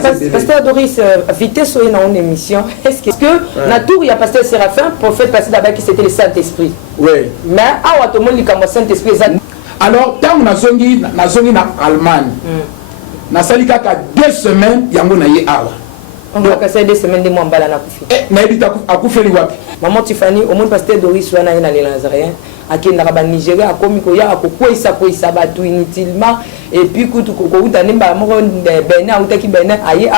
Pasteur Doris, vitesse sur une émission. Est-ce que la tour, il y a Pasteur Séraphin, prophète passé d'abord qui c'était le Saint-Esprit. Oui. Mais à tout le monde, il y a le Saint-Esprit. Alors, tant que nous sommes en Allemagne, nous avons 2 semaines, il y a awa. On va passer 2 semaines de mois en bas à Koufi. Maman Tiffany, au monde Pasteur Doris, on a un Nazarien. À Nigeria, à Komikoya, à Kokoisa, Batou inutilement, et puis Kouta Nimba, Bena, Outaki Bena, Aye,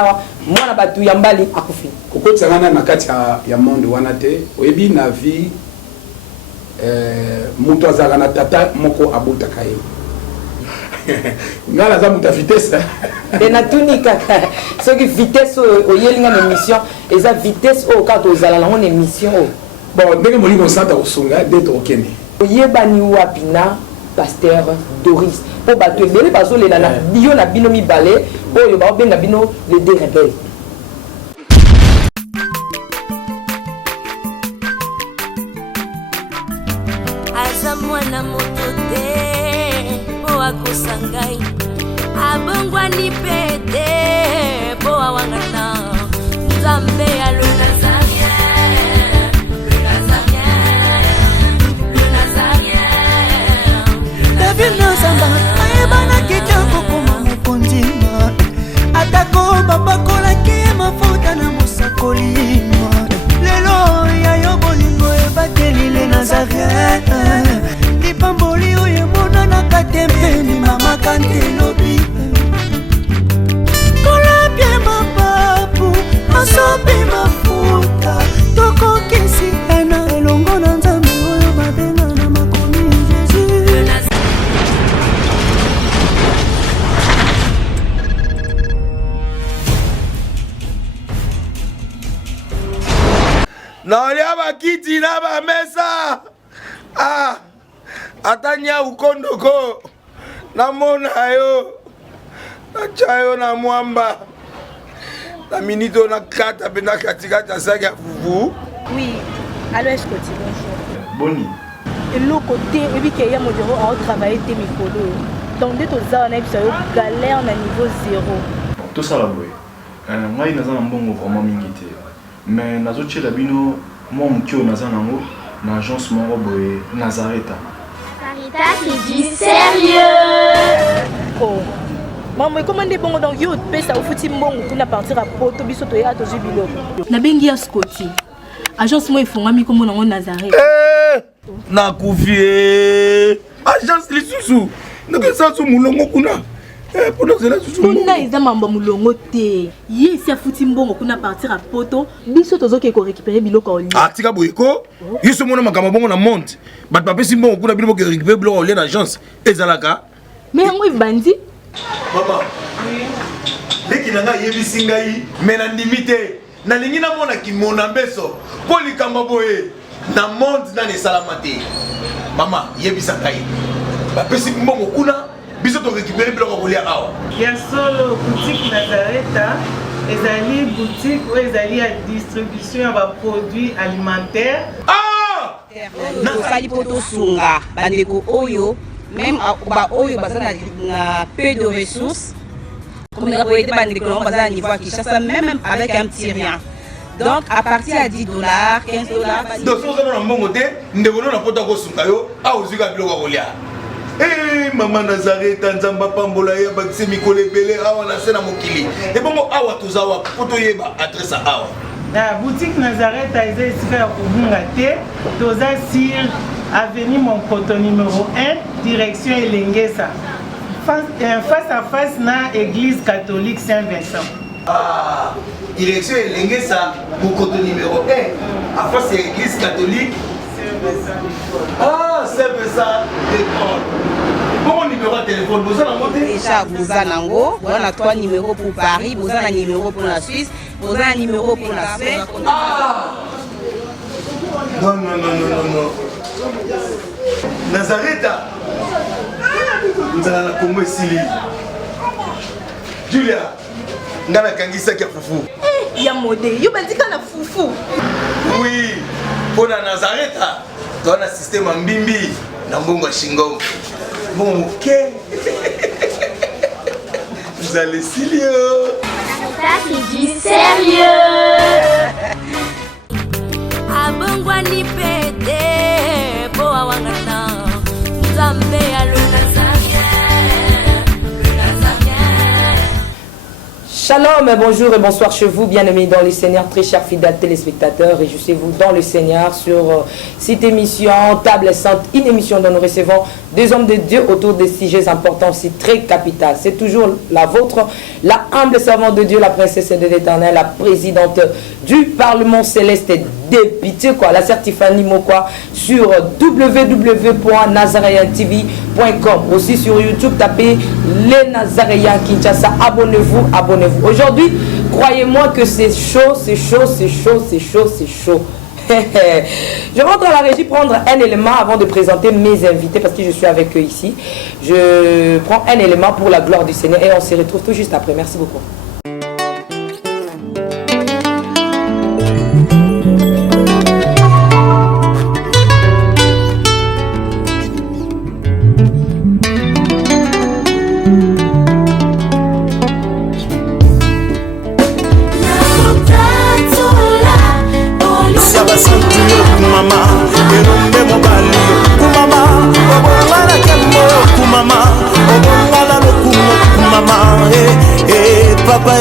moi, la Batou Yambali, à Koufi. Koko Tsangana, Nakatia, Yamonde, Wanate, Webi, Navi, Moutouazarana, Tata, Moko, Abutakaye. Ngala za muta vitesse. Et na tunika, ce qui vitesse au yelinga émission, et ça vitesse au cadre aux alala en émission. Bon, dès que mon livre s'entend au songa, d'être au Kenya. Yebani wapina Pasteur Doris pour battre les parce que les nana bio na bino mi balé pour yo ba benga bino les deux rebelles. Azamwana motote po akosangai abongwani pete po awangana Nzambe alona atako babakolaki mafuta na mosakolima lelo ya yo bolingo ebatelile Nazareth lipamboli oyo emonanaka te mpeni mama kantelobi kolapie mapapu masopi mafuta tokokisitana elongo na Nzambe oyo babenga na makomi Jésus. Naolia bakiti na ba mesa. Ah. Atanya ukondoko. Namona yo. Nachayo na mwamba. La minito na kata bena katikata saga fufu. Oui. Allô, est-ce que tu bonjour. Boni. Et l'autre côté, et puis qu'il y a mon bureau à travailler tes micros. Donc dès que tu as un galère à niveau 0. Tout ça là, oui. Moi, il y a un bon vraiment mingité. Mais nazo tche labino moi mukio naza nango na agence moko boye Nazareta. Sarita c'est du sérieux. Oh. Maman comment des bon donc yo pesa au futi mbongo kuna partir à poto biso to ya to jubilo. Na bengi ya Scotty. Agence moi ifongami comme nango Nazareta. Na kufie. Agence lisusu. Ndeke sansu mulongo kuna. Kuna eza mamba mulongo te. Ye si afuti mbongo kuna partir à poto biso tozoke ko récupérer biloko oli. Ah tika boyeko. Yiso mona makama bongo na monte. Bat papa si mbongo kuna biloko récupérer biloko oli na agence. Ezalaka. Mais yango ibandi. Maman. Leki nanga yebisi ngai mena ndimite. Na lingi na mona ki mona beso. Po likamba boye. Na monte na ne salamate. Mama yebisa ngai. Ba pesi mbongo kuna biso to récupérer biloko oli awa. Ya solo boutique Nazareta, ezali boutique où ezali à distribution de produits alimentaires. Ah! Nakosali poto sunga bandeko oyo même ba oyo bazana na peu de ressources comme les boyete bandeko bazana niveau à Kinshasa même avec un petit rien. Donc à partir à $10, $15. Donc si vous avez un bon côté, nous devons na poto ko sunga yo, a ozuka biloko oli. Eh maman Nazareta nzamba pambola ya bakise mikole belé awa na sena mokili. Et bongo awa tozawa poto yeba adresse awa. La boutique Nazareta est ici à Kubungate, toza sur avenue Monkoto numéro 1, direction Elengesa. Face à face na église catholique Saint-Vincent. Ah, direction Elengesa, Monkoto numéro 1, à face à l'église catholique Saint-Vincent. Ah, Saint-Vincent d'école. Bon numéro de téléphone, vous en avez déjà vous en on a 3 numéros pour Paris, vous en un numéro pour la Suisse, vous en un numéro pour la Suède. Ah! Non, non, non, non, non, non. Nazareta. Nous allons la Congo Sili. Julia, nous allons kangisa kia fufu. Il y a modé, il y a na fufu. Oui, pour la Nazareta, dans le système Mbimbi, dans le Bongo Shingo. Bon, ok. Vous allez Silio. Carita qui dit sérieux. Abongwani pede boa wangata Nzambe ya le Nazarien. Shalom, bonjour et bonsoir chez vous, bien-aimés dans le Seigneur, très chers fidèles téléspectateurs. Et je suis vous dans le Seigneur sur cette émission Table Sainte, une émission dont nous recevons des hommes de Dieu autour des sujets importants, aussi très capitaux. C'est toujours la vôtre, la humble servante de Dieu, la princesse de l'Éternel, la présidente du Parlement céleste, députée, quoi, la certifiée quoi, sur www.nazareantv.com. Aussi sur YouTube, tapez les Nazaréens Kinshasa. Abonnez-vous, abonnez-vous. Aujourd'hui, croyez-moi que c'est chaud, c'est chaud, c'est chaud, c'est chaud, c'est chaud. Je rentre à la régie prendre un élément avant de présenter mes invités parce que je suis avec eux ici. Je prends un élément pour la gloire du Seigneur et on se retrouve tout juste après. Merci beaucoup. Papa,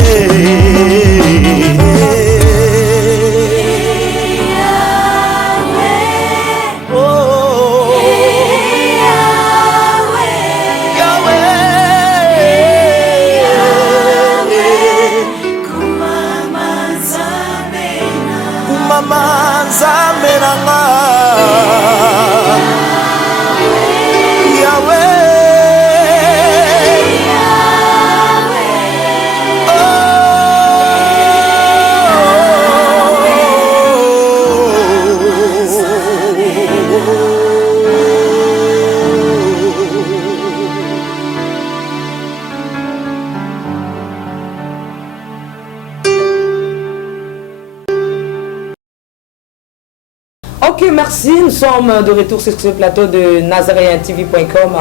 Ok, merci. Nous sommes de retour sur ce plateau de nazareantv.com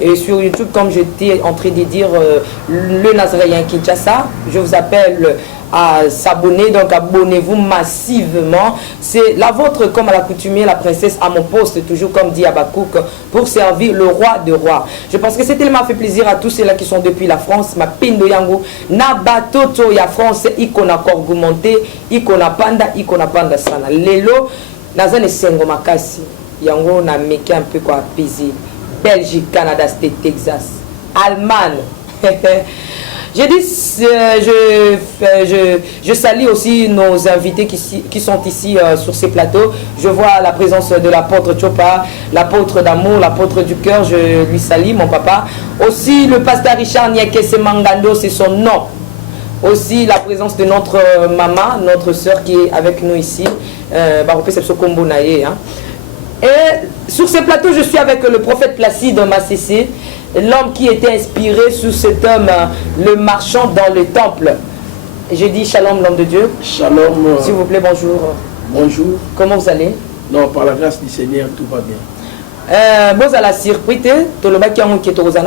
et sur YouTube, comme j'étais en train de dire, le Nazaréen Kinshasa. Je vous appelle à s'abonner, donc abonnez-vous massivement. C'est la vôtre, comme à l'accoutumée, la princesse à mon poste, toujours comme dit Abakouk, pour servir le roi de rois. Je pense que cet élément fait plaisir à tous ceux-là qui sont depuis la France. Ma pindo yango, na batoto ya France, ikona korgumonte, ikona panda sana. Lelo, Nazane Sengo Makasi, yango na meke un peu quoi apaiser. Belgique, Canada, Texas, Allemagne. Je dis, je salue aussi nos invités qui sont ici sur ces plateaux. Je vois la présence de l'apôtre Chopa, l'apôtre d'amour, l'apôtre du cœur. Je lui salue, mon papa. Aussi le pasteur Richard Niakese Mangando, c'est son nom. Aussi la présence de notre maman, notre soeur qui est avec nous ici. Et sur ce plateau, je suis avec le prophète Placide Massessé, l'homme qui était inspiré sous cet homme, le marchand dans le temple. Je dis shalom, l'homme de Dieu. Shalom. S'il vous plaît, bonjour. Bonjour. Comment vous allez? Non, par la grâce du Seigneur, tout va bien. Vous allez surpris, qui est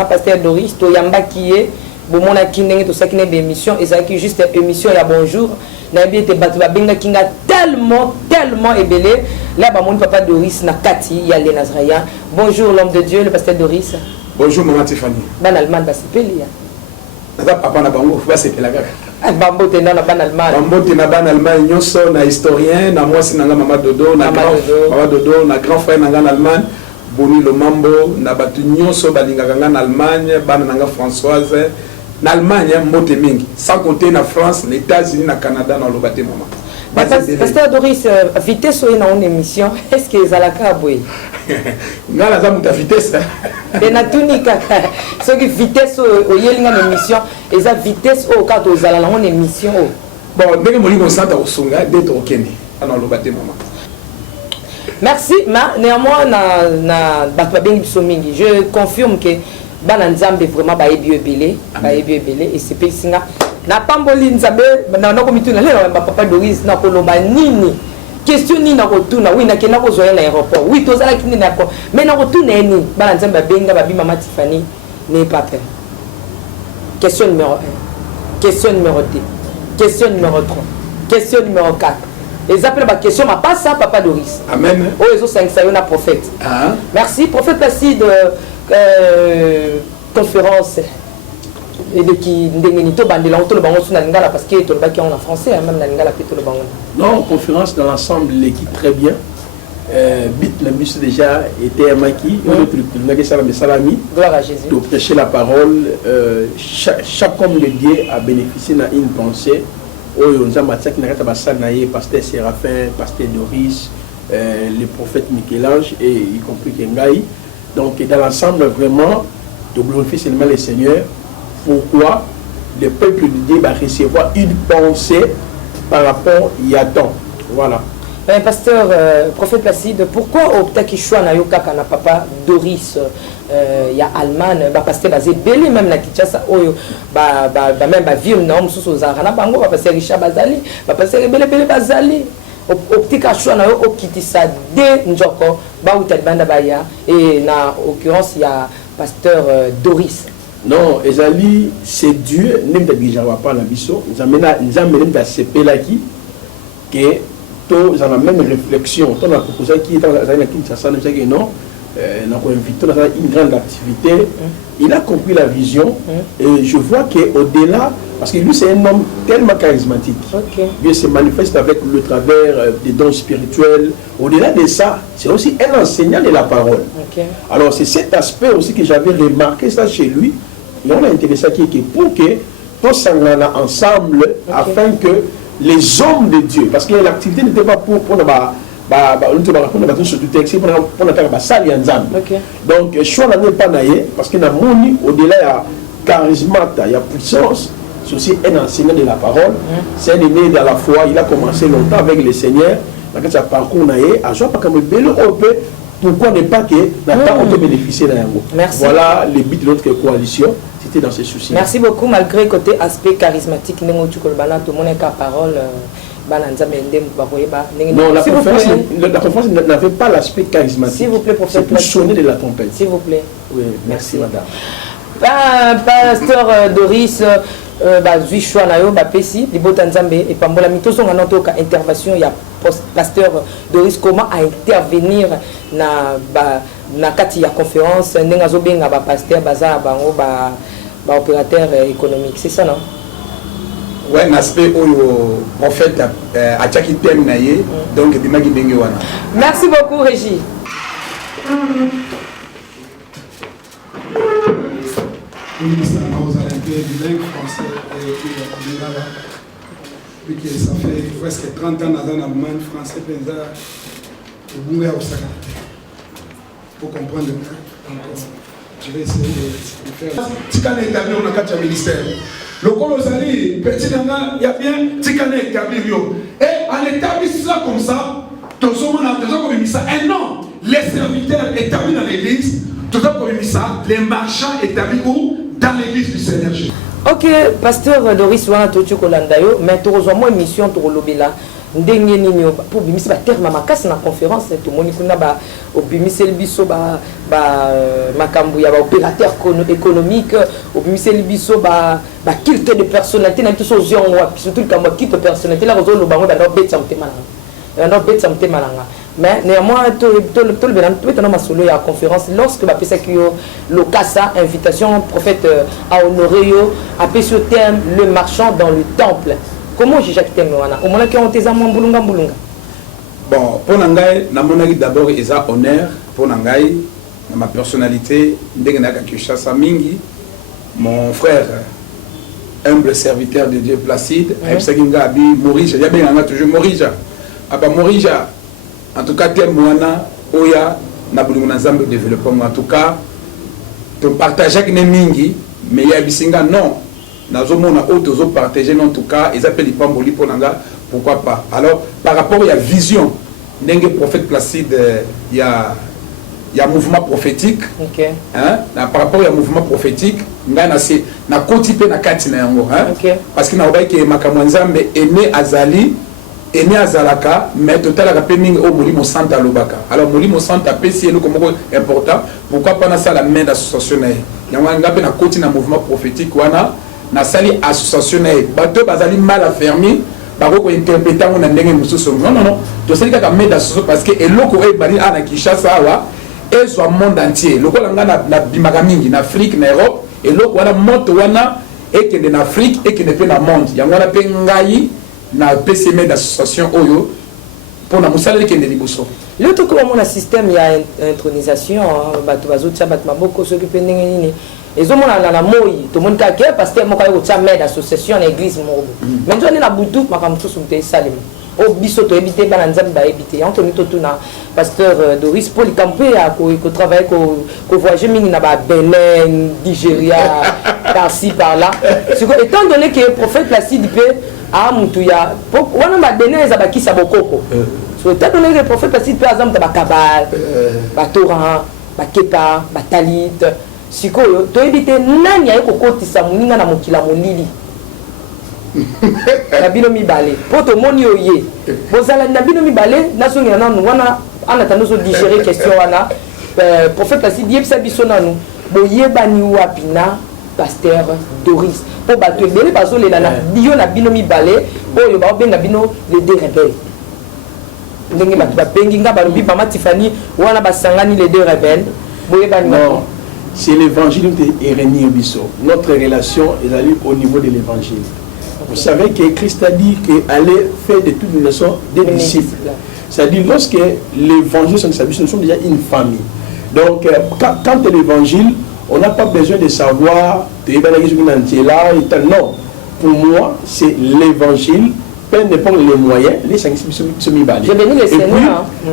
pasteur Doris, Toyamba qui est. Bon, mon akindenge tout ça qui n'est d'émission et ça qui juste émission il y a bonjour n'a bien été battu benga kinga tellement ébélé là bah mon papa Doris na Kati il y a les Nazaréens. Bonjour l'homme de Dieu, le pasteur Doris. Bonjour maman Tiffany. Ban Allemagne ba sepeli ya. Nada papa na bango ba sepela kaka. Bambo te na ban Allemagne. Bambo te na ban Allemagne nyonso na historien na moi sinanga mama Dodo na mama Dodo na grand frère nanga en Allemagne. Boni le mambo na batu nyonso balingaka nga en Allemagne bana nanga Françoise. En Allemagne, mbote mingi, sans compter na France, les États-Unis, na Canada, dans le bâtiment. Pasteur Doris, vitesse ou une émission, est-ce que vous avez la cabouille? Non, la dame de vitesse. Et na tunika, ce qui vitesse au yélinga émission, et ça vitesse au cas où vous avez la émission. Bon, dès que mon centre au Songa, d'être au Kenya, dans le bâtiment. Merci, mais néanmoins, je confirme que bana nzambe vraiment ba ebi ebele et c'est pesinga na pamboli nzambe na komituna lelo ba papa Doris na koloba nini question nini na kotuna oui na kena ko zoya na aéroport oui tozala kini na ko mais na kotuna nini bana nzambe benga ba bi mama Tiffany n'est pas peur. Question numéro 1. Question numéro 2. Question numéro 3. Question numéro 4. Ils appellent ma question, ma pas ça, Papa Doris. Amen. Oh, ils ont 5 sayons à prophète. Merci, prophète Placide, conférence. Et de qui n'dengenito bandela on to le bango sur la lingala parce que to le baki en français même la lingala plutôt le bango. Non, conférence dans l'ensemble l'équipe très bien. Bit le bus déjà était un maquis, salami. Gloire à Jésus. De prêcher la parole, chaque homme de Dieu a bénéficié d'une pensée. Oyo nzamba tsaki na kata basana ye pasteur Séraphin, pasteur Doris, le prophète Michel-Ange et y compris Kengai. Donc dans l'ensemble vraiment de glorifier seulement le Seigneur. Pourquoi le peuple de Dieu va recevoir une pensée par rapport à Yatan. Voilà. Pasteur, prophète Placide, pourquoi au Ptakichua na yoka kana papa Doris ya Allemagne, pasteur basé belé même na Kinshasa oyo même ville na mususu za na bango pasteur Richard Bazali, pasteur belé Bazali. Au Ptakichua na yo okitisa de njoko ba utalibanda baya et na occurrence il y a pasteur Doris. Non, Ezali, c'est Dieu, même de Bijawa pas la biso, nous amène dans ce pays-là que nous avons la même réflexion. On a proposé qui est dans la Kinshasa, nous avons dit non, nous avons invité dans une grande activité. Il a compris la vision et je vois qu'au-delà, parce que lui c'est un homme tellement charismatique, Dieu se manifeste avec le travers des dons spirituels. Au-delà de ça, c'est aussi un enseignant de la parole. Alors c'est cet aspect aussi que j'avais remarqué ça chez lui. Et on a intéressé pour que tous s'engagent ensemble afin que les hommes de Dieu, parce que l'activité n'était pas pour donc je suis pas naïe parce que au-delà il y a charisme, il y a puissance, c'est aussi un enseignant de la parole, c'est un aîné dans la foi, il a commencé longtemps avec le Seigneur, dans sa parcours naïe, à chaque fois comme pourquoi ne pas que n'a pas auto-bénéficié d'un mot. Voilà le but de notre coalition, c'était dans ce souci. Merci beaucoup, malgré le côté aspect charismatique, tout le monde a parole. Non, la conférence n'avait pas l'aspect charismatique. S'il vous plaît, prophète. C'est pour sonner de la trompette. S'il vous plaît. Oui, merci madame. Pasteur Doris, Zuishwa Nayo, Bapesi, Libota Nzambe, et Pambola Mitoson, on a une intervention, il y a pasteur Doris, comment intervenir na kati ya conférence, n'engazo benga ba pasteur baza bango ba opérateur économique, c'est ça non? Ouais, l'aspect où le prophète a tchaki thème naïe, donc dimagi bengi wana. Merci beaucoup Régie. Ministre aux Olympiques bilingue français et lingala. Puis que ça fait presque 30 ans dans l'Allemagne, français, penza, au Bunga au Sakate. Pour comprendre bien. Je vais essayer de faire. Tikane établi on a quatre ministères. Le Colosali, petit nanga, il y a bien Tikane établi yo. Et en établissant ça comme ça, tout le monde a besoin comme ça. Et non, les serviteurs établis dans l'église, tout le monde comme ça, les marchands établis où? Dans l'église du Seigneur Jésus. Ok, pasteur Doris wana totu kolanda yo, mais tu reçois moi émission to lobela ndenge nini pour bimisa ba terme makasi na conférence to moni kuna ba obimisa biso ba makambu ya ba opérateur économique obimisa biso ba culte de personnalité na tout so zion wa surtout comme culte de personnalité la rezo lo bango da betsa mtema nanga. Mais néanmoins, tout le bénin, tout le masolo à conférence, lorsque la le CASA, invitation, prophète à honorer, à ce terme, le marchand dans le temple. Comment j'ai Jacques Temoana? Au moment où on t'es à mon boulunga. Bon, pour Nangaï, d'abord, il y a honneur pour Nangaï, ma personnalité, Mingi, mon frère, humble serviteur de Dieu Placide, Morija, il y a bien toujours Morija. Morija. En tout cas, Moana, Oya, Nabuluna Zambe développement. En tout cas, tu partages avec les Mingi, mais il y a Bissinga, non. Nazomona, autres partager, en tout cas, ils appellent les Pamboli pour Nanga, pourquoi pas. Alors, par rapport à la vision, Nengue prophète Placide, il y a un mouvement prophétique. Okay. Hein? Par rapport à un mouvement prophétique, il y a un côté de la carte. Parce qu'il y a un Makamwanzambe est né à Zali. Et né à Zalaka, mais total a péming au Molimo Santa Lobaka. Alors Molimo Santa PC nous comme important. Pourquoi pas ça la main d'association? Il y a un gars qui a continué un mouvement prophétique. Wana na sali association na bato bazali mal affermi bako interpréter on ndenge mususu non to sali kaka mettre association parce que eloko e bari ana Kinshasa awa et soit monde entier lokola nga na bimaka mingi na Afrique na Europe eloko wana moto wana ekende na Afrique ekende pe na monde yango wana pe ngai na PCM d'association oyo pour na musala ekende liboso. L'autre comme on système il y a intronisation bato bazotia bato maboko soki pe ndenge nini ezomona na moi to mon ka ke pasteur moko ayo tia med association na église moko mais ndio na butu makambo susu mte salim o biso to ebité bana nzambe ba ebité Anthony Totuna pasteur Doris Paul Campé a ko travailler ko voyager mingi na ba Benin Nigeria par-ci par-là étant donné que prophète Placide pe a mutuya wana ba Benin za bakisa bokoko étant donné que prophète Placide pe azam ta ba kabal ba Torah ba Kepa ba Talit sikoyo to ebité nani ayo kokotisa muninga na mokila molili na bino mibale poto moni oye bozala na bino mibale nasongi na nanu wana ana tando so digérer question wana prophète Placide yebisa biso nanu boyebani wapi na pasteur Doris po bato ebele bazolela na bio na bino mibale oyo baobenga bino les deux rebelles ndenge bato babengi nga balobi mama Tiffany wana basangani les deux rebelles boyebani non c'est l'évangile de Irénée Bisso. Notre relation est allée au niveau de l'évangile. Vous savez que Christ a dit qu'il allait faire de toutes les nations des disciples. C'est-à-dire, lorsque l'évangile sont service, nous sommes déjà une famille. Donc, quand l'évangile, on n'a pas besoin de savoir, non, pour moi, c'est l'évangile. Peu importe les moyens, les sanctions sont mis balés.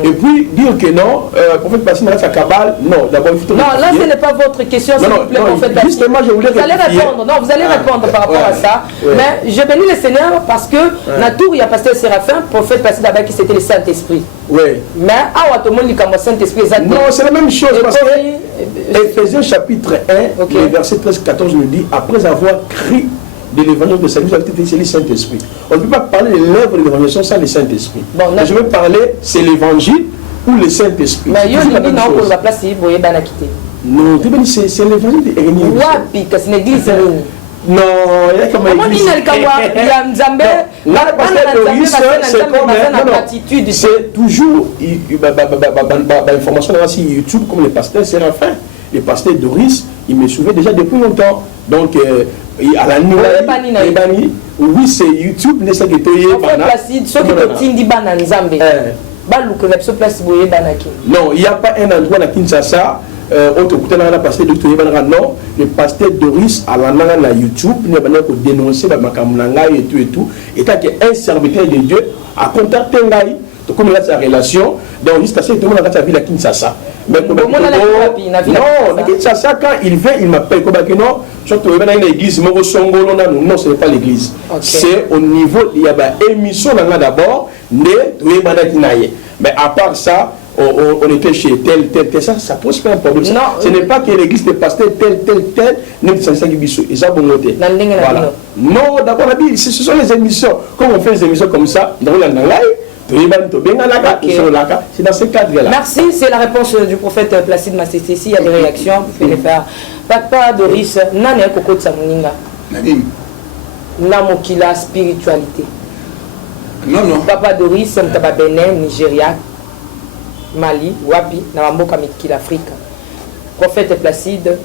Et puis, dire que non, prophète Placide n'a pas sa cabale, non, d'abord il faut. Non, là ce n'est pas votre question, s'il vous plaît, prophète Placide. Justement, je voulais répondre. Non, vous allez répondre par rapport à ça. Mais je bénis le Seigneur parce que la tour, il y a pasteur Séraphin, prophète Placide d'abord qui c'était le Saint-Esprit. Oui. Mais à tout le monde, il comme Saint-Esprit. Non, c'est la même chose parce que Éphésiens chapitre 1, le verset 13-14 nous dit, après avoir crié de l'évangile de salut, c'est le Saint-Esprit. On ne peut pas parler de l'œuvre de l'évangile sans le Saint-Esprit. Bon, je veux parler, c'est l'évangile ou le Saint-Esprit. Mais il y a une chose. La place, il faut quitter. Non, c'est l'évangile de Irénée. Wapi, c'est l'église. Non, il y a comme c'est toujours l'information sur YouTube comme le pasteur Séraphin. Le pasteur Doris, il me souvient déjà depuis longtemps. Donc, à la nouvelle, oui, c'est YouTube, n'est-ce pas? Non, il n'y a pas un endroit à Kinshasa. Autre côté, non, le pasteur Doris à la YouTube, il a dénoncé et tout. Et tant qu'un serviteur de Dieu a contacté comme il a sa relation, donc juste assez, tout le monde a sa vie à Kinshasa. Mais non, à Kinshasa, quand il vient, il m'appelle comme non, surtout dans l'église, non, ce n'est pas l'église. C'est au niveau, il y a une émission d'abord, mais à part ça, on était chez tel, ça pose pas un problème. Ce n'est pas que l'église de pasteur tel, même sans ça, ils ont bon noté. Voilà. Non, d'abord, ce sont les émissions. Comme on fait des émissions comme ça, dans la c'est dans ce cadre-là. Merci, c'est la réponse du prophète Placide Massété. S'il y a des réactions, vous pouvez les faire. Papa Doris, nani koko tsamuninga. Namokila spiritualité. Non. Papa Doris, mtaba Benin, Nigeria, Mali, Wapi, Namamboka Mikila Afrique. Prophète Placide,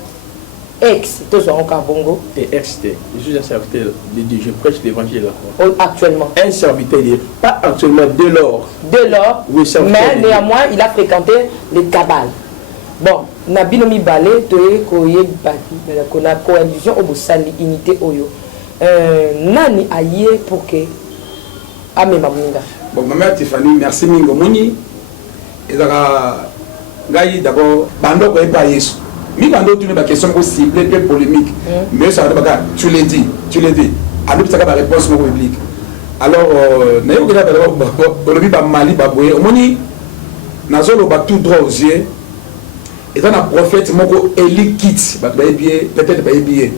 ex, tous en Carbongo. Et ex-té, je suis un serviteur de Dieu, je prêche l'évangile là. Actuellement. Un serviteur de Dieu, pas actuellement, dès lors. Dès lors, oui, mais néanmoins, il a fréquenté les cabales. Bon, Nabinomi Balé, Toye, Koye, qu'on a coalition au Boussali, unité Oyo. Nani aïe pour que. Ame Mamunga. Bon, maman Tiffany, merci Mingo Mouni. Et d'abord, Bando Koye pas Yesu. Mais quand on a une question ciblée, peu polémique, mais ça va tu l'as dit. Alors, ça va réponse publique. Alors, n'ayons pas d'abord, Mali, Baboué, au Moni, Nazolo bat tout droit aux yeux. Et dans un prophète, Moko Eli Kit, peut-être Bayebi.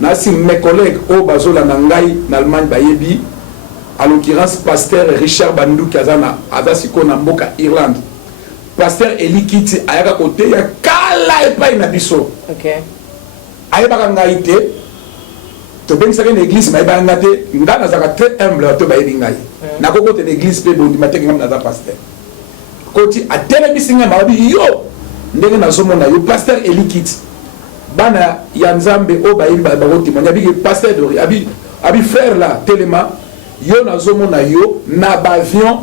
Nasi mes collègues au Bazola Nangai, en Allemagne, Bayebi, à l'occurrence, pasteur Richard Bandou Kazana, Adasiko Namboka, Irlande. Pasteur Eli Kiti ayaka côté ya kala epai na biso. OK. Ayeba ngaité to bengisaka na église mayebanga te nga nazalaka très humble to bayebi ngai nakoko te na église mpe bondima te ngam naza pasteur koti atelemisi ngai mababi yo ndenge nazomona yo pasteur elikiti bana ya nzambe oyo bayebi bakotémoigne abiki pasteur dori abi frère la telema yo nazomona yo na bavion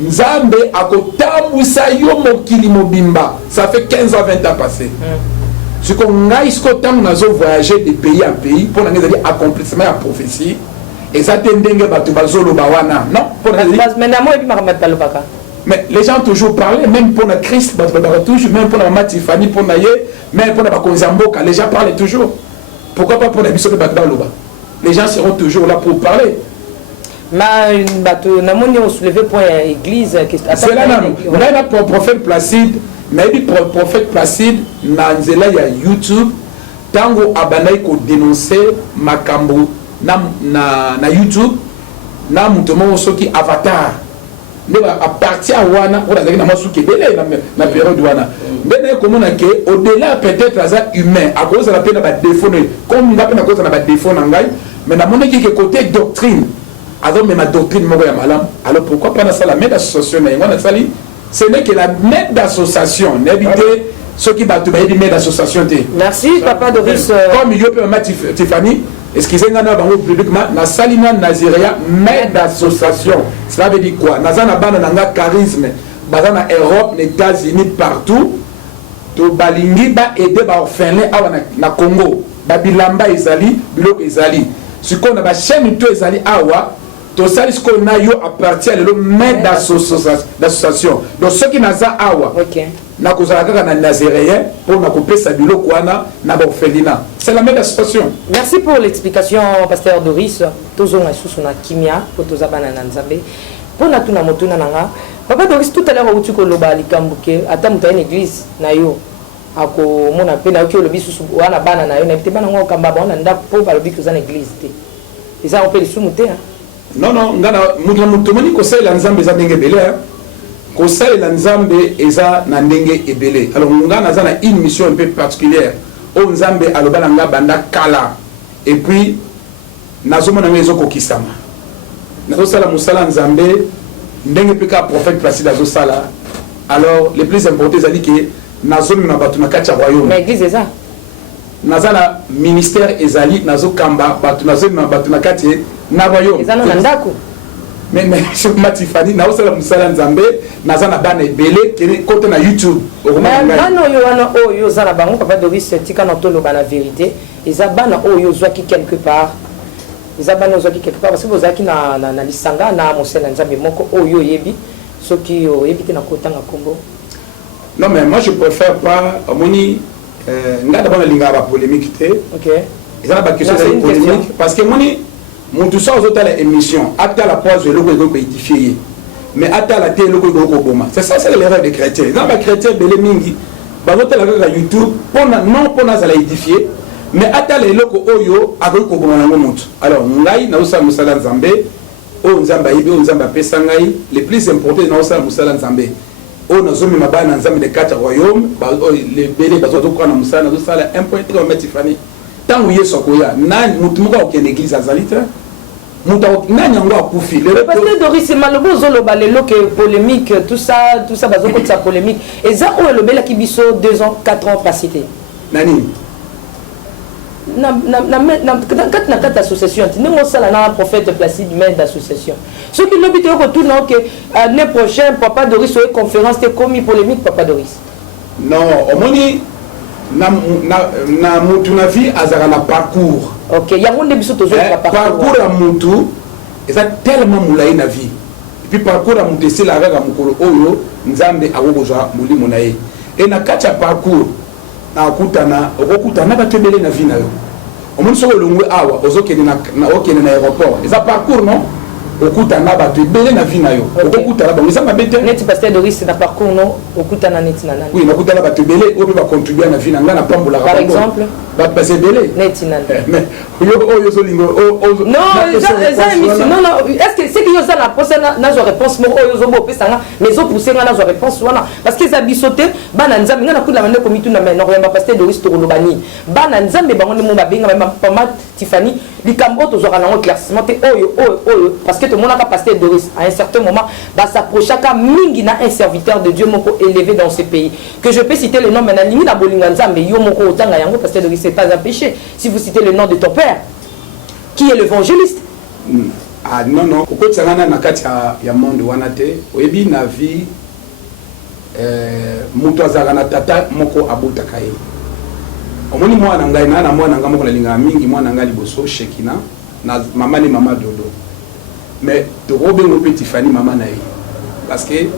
nzambe akotambwisa yo mokili mobimba ça fait 15 ans 20 ans passé siko ngai siko ntango nazo voyager de pays en pays mpo na ngai ezali accomplissement ya prophétie eza te ndenge bato bazoloba wana non mais les gens toujours parlaient même pour la Christ toujours même pour la maman Tiffany pour na ye même pour la bakonzi ya mboka les gens parlaient toujours pourquoi pas pour la biso pe bato baloba les gens seront toujours là pour parler bato namoni osoulevé point ya église c'est là ngai na prophète Placide nayebi prophète Placide na nzela ya YouTube tango abandaki kodénoncer makambo na YouTube na moto moko soki avatar nde à partir ya wana oyo azalaki na masuki ebele na période wana nde naye komona ke au-delà peut-être aza humain akozala mpe na badéfaut comme nga mpe nakozala na badéfaut na ngai mais namonaki ke côté doctrine azomema doctrine moko ya malamu alors pourquoi pas nasala maître d'association na yango nasali ce n'est que la maître d'association nayebi te soki bato bayebi maître d'association te merci papa Doris comme yo mpe mama Tiffany excusez nga na bango publiquement nasali na Nazirea maître d'association cela veut dire quoi naza na bana na nga charisme baza na Europe na États-Unis partout to balingi baede baorphelin awa na Congo babilamba ezali biloko ezali sikoyo na bachaîne to ezali awa tosali sikoyo na yo à partir lelo maître d'association donc soki naza awa nakozala kaka na Naziréen pour nakopesa biloko wana na baorphelinat c'est la maître d'association. Merci pour l'explication pasteur Doris tozonga susu na kimia po tozabana na nzambe pona tuna motuna nanga papa Doris tout à l'heure outi koloba likambuke ata muta une église na yo ako mona pe na yo lobi susu wana bana na yo na te bana ngo kamba bana ndako po ba lobi kozana église te eza on peut le sumuté non ngana mutomoni ko sala nzambe za ndenge belé ko sala nzambe eza na ndenge ebele alors ngana za na une mission un peu particulière o nzambe alobana nga banda kala et puis nazomona ngezo kokisama nazo sala musala nzambe ndenge peka prophète Placide azo sala alors le plus important c'est que nazomona na bato na kati ya royaume mais église eza nazana ministère ezali nazo kamba bato nazomona na bato na kati na royaume eza na ndako mais Tiffany na osala musala nzambe nazana bana ebele côté na YouTube bana oyo wana oyo zana bango papa Doris tika na tolo bana vérité eza bana oyo zwaki quelque part eza bana zwaki quelque part parce que bozaki na lisanga na mosela nzambe moko oyo yebi soki oyebi te na kotanga kombo non mais moi je préfère pas moni nga d'abord na linga ba polémique te OK eza ba question de polémique parce que moni mutu sa ozotala émission atala poise eloko eko édifier mais atala te eloko eko boma c'est l'erreur des chrétiens dans ba chrétien belé mingi bazotala kaka YouTube pona zala édifier mais atala eloko oyo akoki koboma nango mutu alors ngai na osala musala nzambe oyo nzambe ayibi oyo nzambe apesa ngai le plus important na osala musala nzambe oyo nazomema bana nzambe de quatre royaumes lebele bazotokwana musala nazosala un point comme Tiffany tango yesu akoya nani mutu moko akokende église azali te mutu nani yango akufi parce que Doris malobo ozoloba lelo ke polémique tout ça bazokotisa polémique eza oyo elobelaki biso 2 ans 4 ans passé te nani kati na kati association ti ndenge osala na prophète Placide maître d'association soki lobi te okotuna oke année prochaine papa Doris oye conférence te komi polémique papa Doris non omoni na mutu na vie azaka na parcours OK yango nde biso tozoka parcours ya mutu eza tellement mulai na vie et puis parcours ya mutu esila kaka mokolo oyo nzambe akokozwa molimo na ye et na kati ya parcours okokutana bato ebele na vie na yo omoni soki olongwe awa okende na aéroport eza parcours non okutana bato ebele na vie na yo okokutana bango eza mabe te neti pasteur Doris na parcours no okutana neti na nani oui nakutana bato ebele oyo mpe bacontribue na vie na ngai na pambolaka par exemple bato basi ebele neti nani mais oyo ozolinga non eza émission non est-ce que c'est que yo za na posa nazwa réponse moko oyo ozoba opesanga mais ezopousse nga nazwa réponse wana parce que eza biso te bana nzambe nga nakudela bande komituna mais nokoyamba pasteur Doris tokoloba nini bana nzambe bango nde mo babenga mama Tiffany likambo tozwaka nango éclaircissement te oyo parce que tomonaka pasteur Doris à un certain moment s'approchaka mingi na un serviteur de Dieu moko élevé dans ce pays que je peux citer le nom mais na lingi na bolinga nzambe yo moko otanga yango pasteur Doris c'est pas un péché si vous citez le nom de ton père qui est l'évangéliste ah non okotisanga na kati ya monde wana te oyebi na vie moto azalaka na tata moko abotaka ye omoni mwana ngai na mwana ngai moko nalingaka mingi mwana ngai liboso Shekina na mama ni mama Dodo mais tokobengo mpe Tiffany mama na ye parce que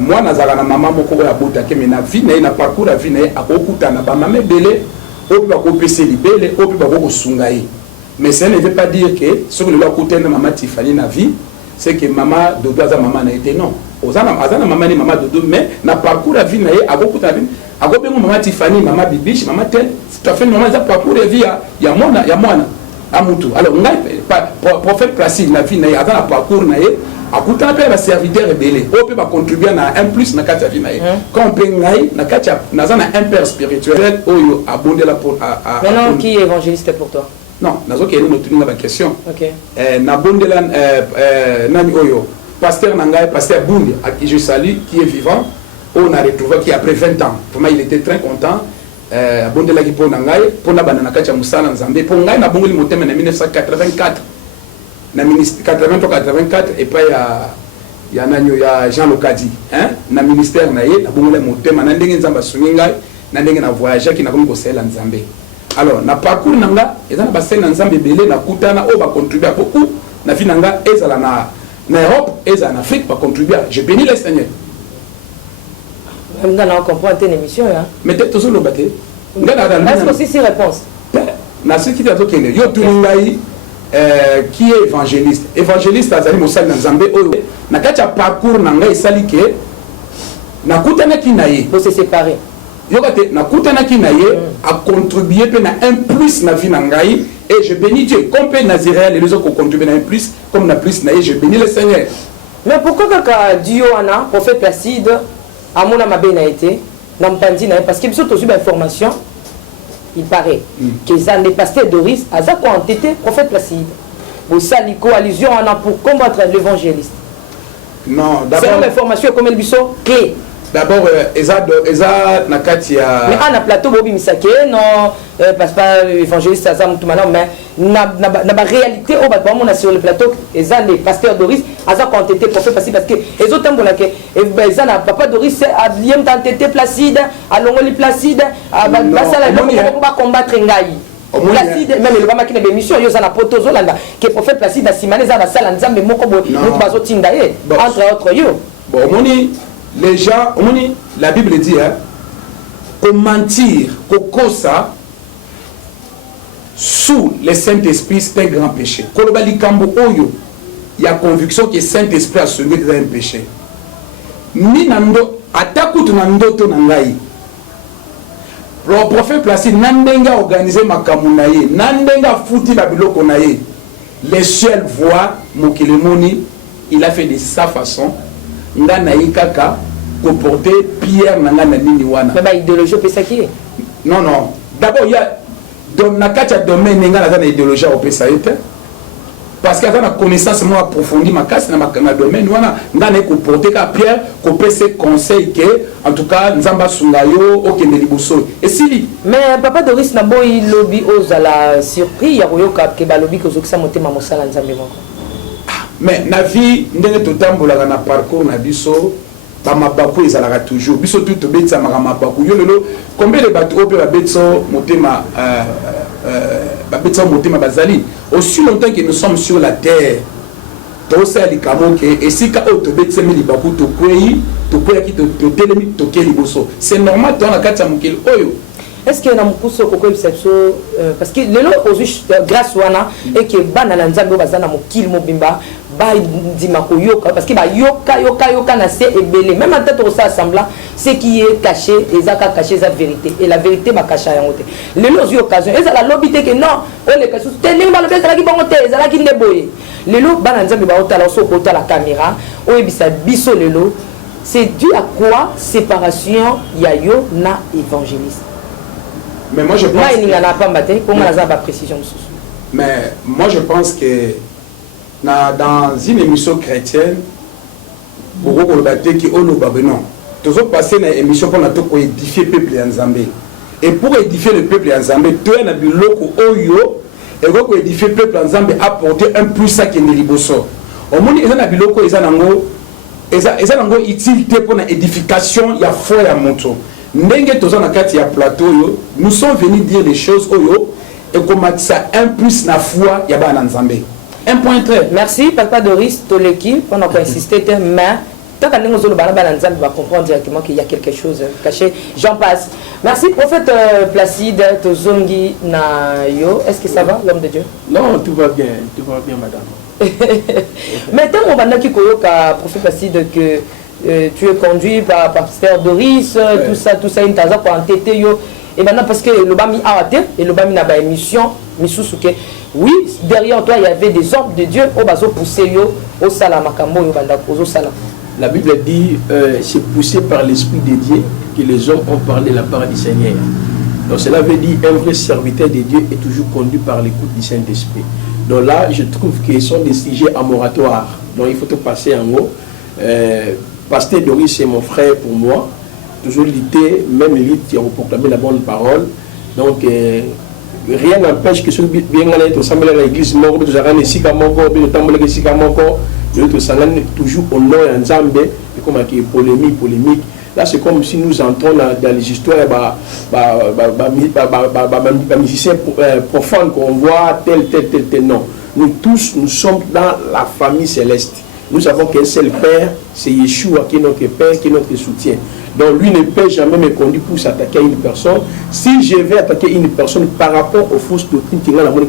mwana azalaka na mama moko oyo abotaki mais na vie na ye na parcours ya vie na ye akokutana bamama ebele oyo mpe bakopesa libele oyo mpe bakokosunga ye mais ça ne veut pas dire que ce que le akutana mama Tiffany na vie c'est que mama Dodo aza mama na ye te non azana mama ni mama Dodo mais na parcours ya vie na ye akokutana akobengo mama Tiffany mama Bibiche mama tel tout à fait normal ça parcours ya vie ya mwana amutu alors ngai prophète Placide na vie na ye azana parcours na ye akutana pe ba serviteur ebele o pe ba contribuer na un plus na kati ya vie na ye quand pe ngai na kati na zana un père spirituel oyo abondela pour maintenant qui est évangéliste pour toi non nazo ke nous tenir la question OK na bondela nani oyo pasteur nangai pasteur Bundi à qui je salue qui est vivant on a retrouvé qui après 20 ans vraiment il était très content bondela ki pona ngai pona bana na kati ya musala nzambe po ngai na bongoli motema na 1984 na ministère 83-84 et pas ya nanyo ya Jean Lokadi hein na ministère na ye na bongole motema na ndenge nzamba suninga na ndenge na voyage qui na komi ko sela nzambe alors na parcours nanga eza na basena nzambe belé na kutana o ba contribuer beaucoup na vie nanga ezala na Europe ezala na Afrique ba contribuer je bénis le Seigneur même dans on comprend une émission hein mais peut-être toujours le baté est-ce que c'est réponse na ce qui t'a dit yo tuningai qui est évangéliste azali mosali na nzambe oyo na kati ya parcours na ngai esali ke nakutanaki na ye bo se séparer yoka te nakutanaki na ye a contribuer pe na un plus na vie na ngai et je bénis Dieu comme pe Naziréa les autres qui contribuent na un plus comme na plus na ye je bénis le Seigneur mais pourquoi kaka Dio ana prophète Placide amona mabe na été na mpandi na parce que biso tozu ba information il paraît que ça n'est pas pasteur Doris aza ko entêté prophète Placide au sali coalition on a pour combattre l'évangéliste non d'abord c'est l'information comme el biso clé d'abord eza na kati ya mais ana plateau bobi misake non parce pas évangéliste aza mutu maintenant mais na réalité au bat on a sur le plateau eza les pasteur Doris aza ko entêté prophète Placide parce que les autres tambola que eza na papa Doris a liem entêté Placide alongoli Placide basala ba combattre ngai Placide même le bama qui na émission yo za na poto zolanda que prophète Placide a simane za na sala nzambe moko bo mutu bazotinda ye entre autres yo bon moni les gens la Bible dit hein qu'on mentir kokosa sous le Saint-Esprit c'est un grand péché kolobali kambo oyo il y a conviction que Saint-Esprit a semé un péché ni nando atakutu na ndoto na ngai le prophète Placide nandenga organiser makamu na ye nandenga futi ba biloko na ye les cieux voient mokelemoni il a fait de sa façon nga na ikaka comporter Pierre nanga na nini wana mais ba idéologie pesa qui non d'abord il y a dans na katia domaine nga na idéologie au pesa ete parce que na connaissance moi approfondie ma casse na domaine wana nga na comporter ka Pierre ko pesa conseil que en tout cas nzamba sungayo okende liboso et si mais papa Doris na boy lobby ozala surpris ya koyoka ke ba lobby ko zokisa motema mosala nzambe moko mais na vie ndenge totambolaka na parcours na biso ba mabaku ezalaka toujours biso tout tobetisa mabaku yo lelo combien de bateaux ope babetisa motema babetisa motema bazali aussi longtemps que nous sommes sur la terre tosala likamo ke esika oyo tobetisa milibaku tokweyaki totelemi tokeli boso c'est normal to na kati ya mokili oyo est-ce que na mukuso koko biseso parce que lelo ozu grâce wana et que bana na nzambe bazana mokili mobimba ba ndima koyoka parce que ba yoka na se ebele même en tête au semblant ce qui est caché ezaka caché sa vérité et la vérité ba cacha yango te lelo ozu occasion ezala lobité que non on les kasu tenir ba lobé ki bango te ezala ki ndeboye lelo bana nzambe ba otala so kota la caméra o ebisa biso lelo c'est dû à quoi séparation yayo na évangéliste. Mais moi je pense mais moi je pense que dans une émission chrétienne beaucoup de batailles qui ont non toujours passer une émission pour édifier le peuple en Zambie et pour édifier le peuple en Zambie tu es na biloko oyo et pour édifier le peuple en Zambie apporter un plus ça qui est liboso au monde ils ont na biloko ils ont utilité pour l'édification il y a foi à moto. Ndenge toza na kati ya plateau yo nous sommes venus dire les choses oyo et comment ça impulse na foi ya bana nzambe. Un point très. Merci papa Doris Toleki on a insisté mais tant que nous allons bana nzambe va comprendre directement qu'il y a quelque chose caché. J'en passe. Merci prophète Placide Tozongi na yo. Est-ce que ça va l'homme de Dieu? Non, tout va bien madame. Mais tant on va qui koyoka prophète Placide que tu es conduit par pasteur Doris, tout ça, une taza pour entêter yo. Et maintenant, parce que le bami a raté, et le bami n'a pas émission, Misusuke. Oui, derrière toi, il y avait des hommes de Dieu, au baso poussé yo, au salamakambo, au salam. La Bible dit, c'est poussé par l'Esprit de Dieu que les hommes ont parlé la part du Seigneur. Donc cela veut dire un vrai serviteur de Dieu est toujours conduit par l'écoute du Saint-Esprit. Donc là, je trouve qu'ils sont des sujets à moratoire. Donc il faut te passer en haut. Pasteur Doris, c'est mon frère pour moi. Toujours l'ité, même l'élite qui a proclamé la bonne parole. Donc, rien n'empêche que ceux qui bien aller ensemble à l'église, toujours au nom de Nzambe, comme il polémique. Là, c'est comme si nous entrons dans les histoires, musiciens profanes qu'on voit tel. Non. Nous tous, nous sommes dans la famille céleste. Nous savons qu'un seul Père, c'est Yeshua qui est notre Père, qui est notre soutien. Donc lui ne peut jamais me conduire pour s'attaquer à une personne. Si je vais attaquer une personne par rapport aux fausses doctrines qui ont la monnaie,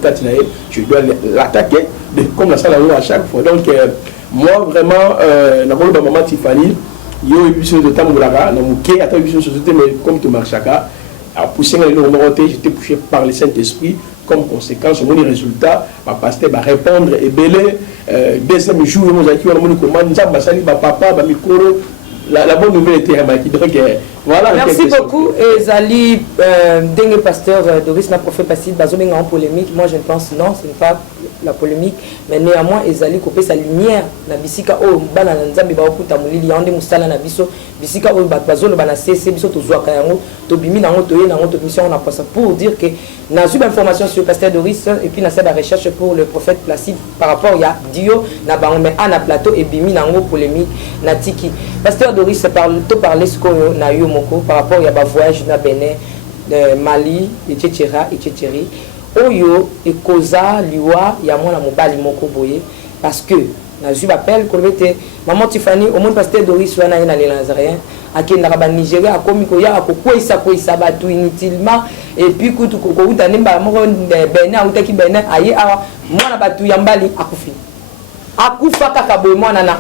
je dois l'attaquer comme la salle à chaque fois. Donc moi vraiment, la maman Tiffany, il y a eu de temps où mais comme tu marches à pousser j'étais poussé par le Saint-Esprit. Comme conséquence, mon résultat, ma pasteur va répondre et belé. Deuxième jour, nous avons papa, la bonne nouvelle était donc voilà. Merci beaucoup. Ezali, dengue pasteur Doris, na prophète Placide, bazobenga en polémique. Moi, je pense non, ce n'est pas la polémique, mais néanmoins, Ezali couper sa lumière. Na bisika o bana nzambe ba okuta mulili yande musala na biso. Bisika o bazolo bana cc biso to zwa kayango, to bimi na ngoto ye na ngoto mission on a passé pour dire que na eu information sur pasteur Doris et puis na fait la recherche pour le prophète Placide par rapport ya Dio na ba on na plateau et bimi na ngo polémique na tiki. Pasteur Doris parler ce qu'on a eu par rapport à un voyage na Bénin, Mali, etc. Oyo et Koza, Liwa, il y a mon mobile moko boye parce que na eu appel qu'on était maman Tiffany au monde pasteur Doris wana ina les Nazariens à qui na ba Nigeria a komi ko ya ko kwesa batu inutilement et puis kutu ko uta nemba moko Bénin uta ki Bénin aye awa mwana batu ya mbali akufi akufa kaka boye mwana na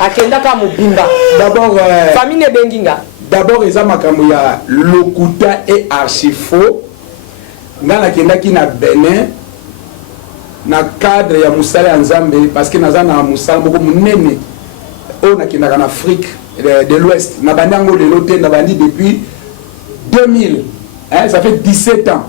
akendaka mobimba d'abord famille benginga d'abord eza makambo ya lokuta et archifaux ngana kendaki na Bénin na cadre ya musala ya Nzambe parce que naza na musala moko munene o na kendaka na Afrique de l'Ouest na bandango lelo te na bandi depuis 2000 hein, ça fait 17 ans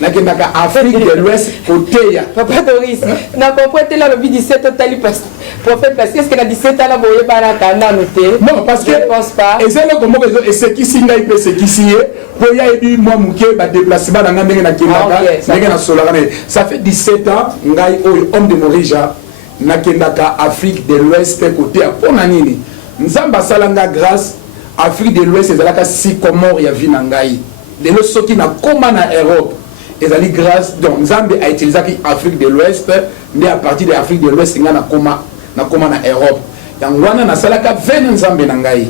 na kendaka Afrique de l'Ouest côté ya papa Doris na comprendre là le 17 ans tali parce prophète parce que est-ce que na 17 ans là boye bana kana noté non parce que je pense pas et c'est là comme et c'est qui singa il peut se qui sié pour y a eu moi muké ba déplacement na ndenge na kendaka ndenge na solaka ça fait 17 ans ngai homme de Morija na kendaka Afrique de l'Ouest côté ya pona nini nzamba salanga grâce Afrique de l'Ouest ezalaka si Comore ya vina ngai de lo soki na koma na Europe ezali grâce donc Nzambe a utilisé Afrique de l'Ouest mais à partir de Afrique de l'Ouest nga na koma na Europe yangwana na salaka vene Nzambe na ngai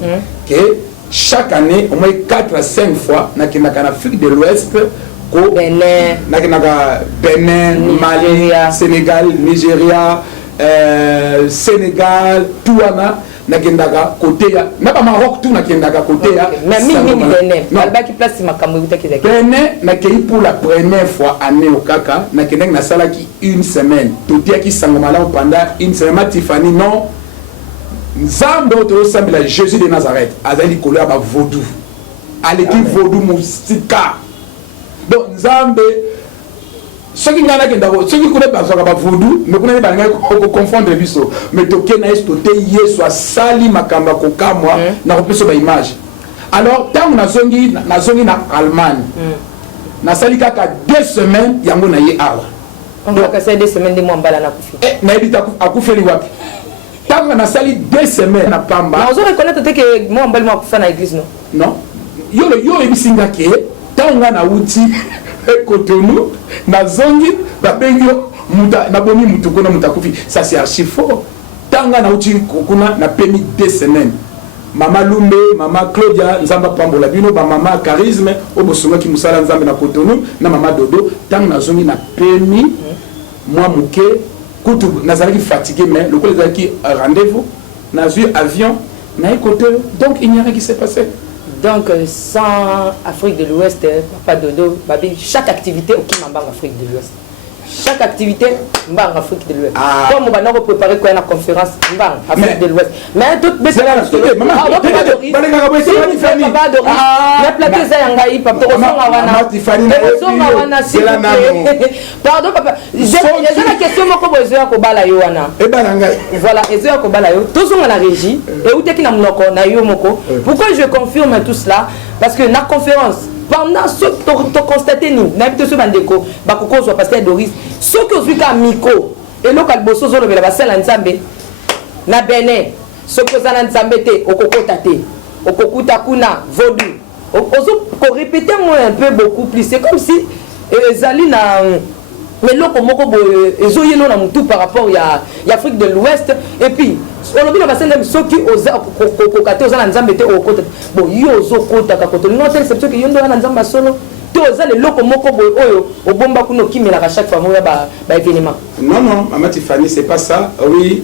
que chaque année au moins 4 à 5 fois nakendaka na Afrique de l'Ouest ko Benin, nakendaka Benin, Mali, Sénégal, Nigeria, Sénégal, Touana nakendaka côté ya na ba Maroc tout nakendaka côté ya mais mingi Benin balba ki place makambo utaki zaki Benin nakei pour la première fois année au kaka nakendaka na salaki une semaine totiaki sangomala pendant une semaine Tiffany non Nzambe otosambela Jésus de Nazareth azali kolya ba vaudou aleki vaudou musika donc Nzambe soki ngana kenda ko soki kuna bazaka ba vaudou mais kuna ba ngaka ko confondre biso mais toke na esto te Yesu asali makamba ko kamwa na ko peso ba image alors tant nazongi na Allemagne na sali kaka 2 semaines yango na ye awa donc ça 2 semaines de mwambala na kufi na ebita akufeli wapi tant na sali 2 semaines na pamba na ozo reconnaître que mwambala mwa kufa na église non yo ebisinga ke tanga na uti Cotonou na zongi babengi muta na bomi mutuko na mutakufi ça c'est archi faux tanga na uti kuna na pemi 2 semaines mama Lumbe mama Claudia nzamba pambola bino ba mama charisme obosonga ki musala nzambe na Cotonou na mama Dodo tanga na zongi na pemi moi muke kutu nazalaki fatigué mais le collègue qui rendez-vous na vu avion na écouté donc il n'y a rien qui s'est passé. Donc, sans Afrique de l'Ouest, Papa Dodo, chaque activité au Kimamba en Afrique de l'Ouest. Chaque activité, en Afrique de l'Ouest. Comme on va préparer quoi la conférence en Afrique de l'Ouest. Mais tout le pardon, papa. J'ai la question, voilà, tous sont à la régie. Et où est-ce que pourquoi je confirme tout cela? Parce que la conférence, pendant ce que tu as constaté, nous n'avons pas de déco, Bakoko soit pasteur Doris, ce que tu as micro, et nous, quand Bosso Zolo, la Bassel Nzambe, na Benin, ce que ça Nzambe, au Koko Tate, au Koko Takuna, Vaudou, on répétait moi un peu beaucoup plus. C'est comme si Zalina. Mais là, comme ils ont tout par rapport à l'Afrique de l'Ouest. Et puis, on a vu ceux qui osent au côté. Bon, ils osent au côté. Non, c'est ce que ils ont solo. Tu oses les locaux au bomba qui met à chaque fois événement. Non, non, Maman Tiffany, c'est pas ça. Oui,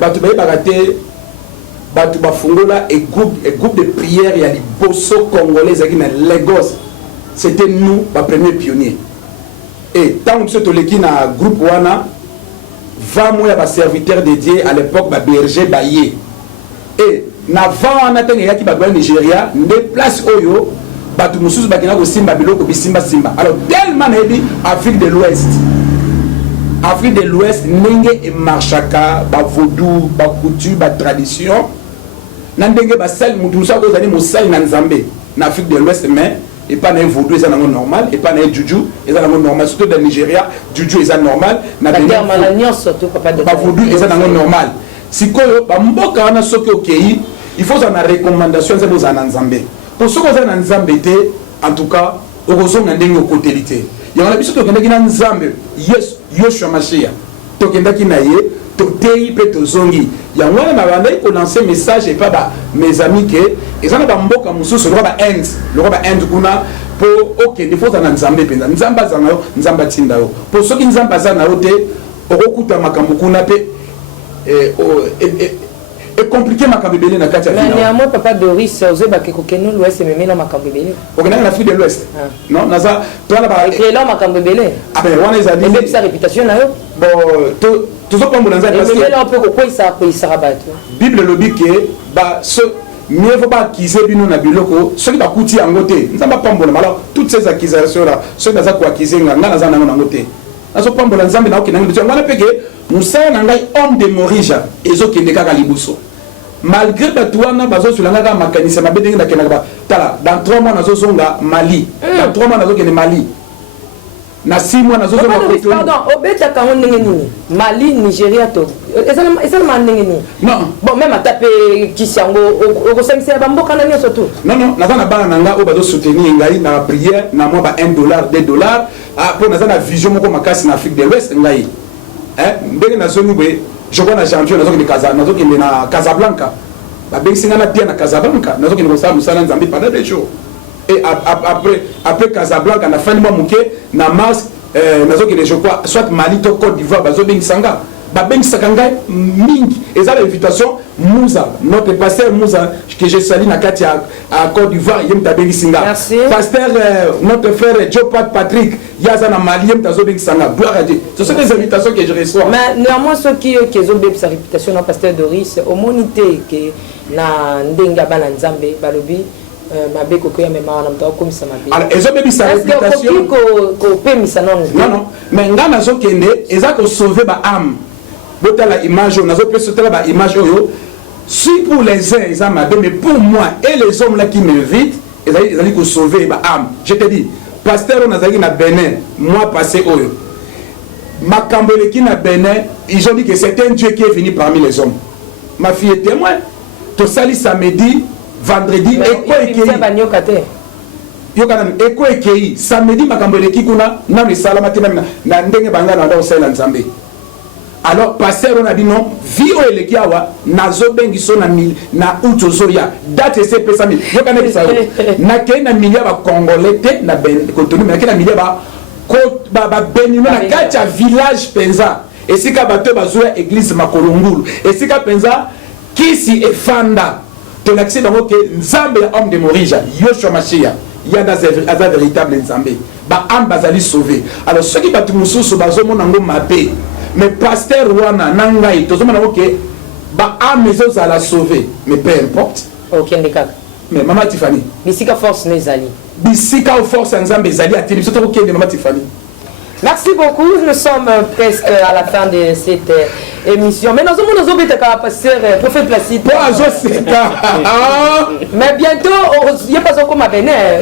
Batoubaï Baraté, Batouba Fungola et groupe de prière, il y a les Bosso Congolais qui sont Lagos. C'était nous, les premiers pionniers. Et tant que tu es dans le groupe Wana, va moi à serviteur dédié à l'époque de berger Baye. Et avant on a tenu qui va Nigeria, des places oyo, batu mususu bakina ko simba biloko bisimba simba. Alors tellement dit Afrique de l'Ouest. Afrique de l'Ouest ndenge e marchaka, ba vaudou, ba coutume, ba tradition. Nandenge ba sel mutu musa ko zani mosali na Nzambe. Na Afrique de l'Ouest mais et pas un vaudou, c'est normal, et pas un juju, c'est normal, surtout dans le Nigeria, juju est normal, na surtout papa de vaudou est normal. Si quoi, mboka wana soki okei, il faut en recommandation c'est pour en Nzambe. Pour ceux qui sont en Nzambe, en tout cas, heureusement ndenge okotélité. Il y a biso to kendaki na Nzambe, yes, Yoshua Mashiach. To kendaki na ye, to tei pe to zongi. Ya ngwana na banda ko lancer message et pas ba mes amis que ils ont ba mboka mususu le ba end kuna pour OK des fois na Nzambe penza Nzamba zana Nzamba tinda yo pour ceux qui Nzamba zana ote okuta makambo kuna pe et compliqué makambo belé na kati ya mais néanmoins papa Doris ozoba ke kokeno l'Ouest mais na makambo belé okena na Afrique de l'Ouest non naza toi là ba écrit là makambo belé ah ben wana ezali et sa réputation na yo bon toujours comme dans parce que là on peut quoi ça rabat Bible lobi ke ba ce mieux faut pas accuser bino na biloko ceux qui ba kuti angote nzamba pambola alors toutes ces accusations là ceux qui za ko accuser ngana na za na ngote aso pambola nzambe na okina ngito ngana peke musa na ngai homme de Morija ezokende kaka libuso malgré batouana bazo sulanga ka makanisa mabedenge na kenaka tala dans 3 mois nazo zonga Mali dans 3 mois nazo kende Mali na 6 mois nazo zonga Cotonou pardon obeta ka ndenge nini Mali Nigeria to ezala ndenge nini non bon même atape kisango okosamisa ba mboka na nyoso to non naza na bana nanga o bazo soutenir ngai na prière na moi ba $1 $2 pour naza na vision moko makasi na Afrique de l'Ouest ngai ndenge na zone be je vois na champion nazo kende na Casablanca babengisinga na bien na Casablanca nazo kende kosala musala nzambe pendant des jours et après Casablanca na fin de mois muke na mars nazo kende je crois soit Mali to Côte d'Ivoire bazo bengisanga babengisaka ngai mingi eza l'invitation Mouza notre pasteur Mouza que je salue na kati à Côte d'Ivoire yem tabengisinga pasteur notre frère Jopat Patrick yaza na Mali yem tazo bengisanga gloire à Dieu ce sont des invitations que je reçois mais néanmoins ceux qui ont sa réputation na pasteur Doris au monité que na ndenga bana nzambe balobi mabe kokoya mema wana mta okomisa mabe alors ezo bebisa réputation ko pemisa non mais nga nazo kende eza ko sauver ba âme botala image nazo pe sotala ba image oyo si pour les uns ils ont mabe mais pour moi et les hommes là qui m'invitent ils allaient ko sauver ba âme je te dis pasteur on azaki na Bénin mois passé oyo Makambole qui na Bénin ils ont dit que c'est un Dieu qui est venu parmi les hommes ma fille est témoin to sali samedi vendredi eko ekei samedi Makambole qui kuna na misala matina na ndenge banga na ndo sala nzambe alors pasteur on a dit non vie o eleki awa nazo bengiso na utozo ya date c'est pesa mi yo kana bisa na kena milia ba congolais te na ben contenu na kena milia ba benino na kacha village penza esika bato bazoya église makolongulu esika penza kisi efanda to l'accès dans que nzambe ya homme de morija Yoshua Mashiach ya da véritable nzambe ba am bazali sauvé alors ceux qui batu mususu bazomona ngo mabe mais pasteur wana nangai tozomona que ba am ezo ala sauvé mais peu importe OK ndeka mais maman Tiffany bisika force nezali bisika force nzambe ezali ateli biso to okende maman Tiffany. Merci beaucoup, nous sommes presque à la fin de cette émission. Mais nous avons été pasteur prophète Placide. Mais bientôt, il n'y a pas encore ma Bénin.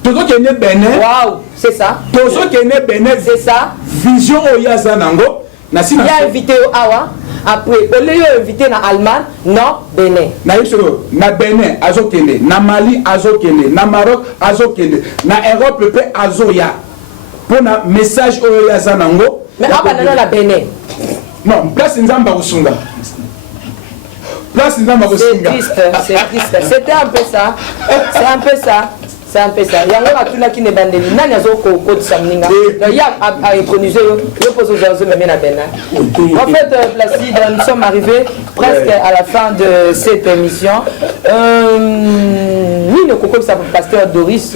Tozo qui est né Bénin. Waouh, c'est ça. Tozo qui est né Bénin. C'est ça. Vision Oyaza Nango. Il y a invité au Awa. Après, au lieu d'inviter na Allemagne, non, Bénin. Na Bénin, Azokende. Na Mali, Azokende. Na Maroc, Azokende. Na Europe, le pays Azoya. Pour un message au Yazanango. Mais on va la Bénin. Non, place Nzamba Usunga. Place Nzamba Usunga. C'est triste. C'était un peu ça. C'est un peu ça. C'est un peu ça. Il y a un peu qui n'est pas de l'île. Il y a un peu de samninga. Il y a un peu de En fait, Placide, nous sommes arrivés presque à la fin de cette émission. Nous, nous sommes pasteur Doris.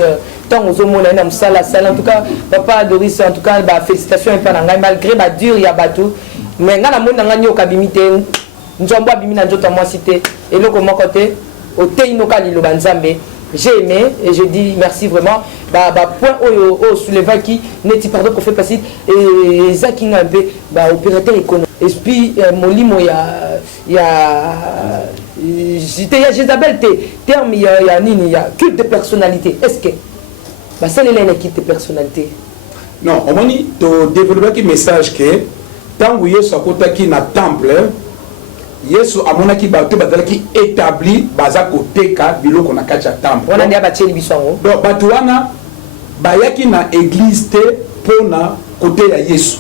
En tout cas, papa Doris, en tout cas, félicitations malgré ma dure il y a bateau. Mais nous avons kabimité, nous avons bimina nous avons cité et nous comment côté au teinoka lilo banzambe. J'ai aimé et je dis merci vraiment. Point au soulevant qui n'est pardon qu'on fait passer et ça qui un peu opérateur économique. Et puis mon limo il y a Jézabel terme il y a culte de personnalité. Est-ce que ça c'est l'équipe de personnalité? Non, on dit de développer un message que tant que Yesu akotaki na temple, Yesu amonaki bato bazalaki établi baza koteka biloko na kati ya temple. On a bâti bisongo. Donc bato wana bayaki na église te pona côté ya Yesu.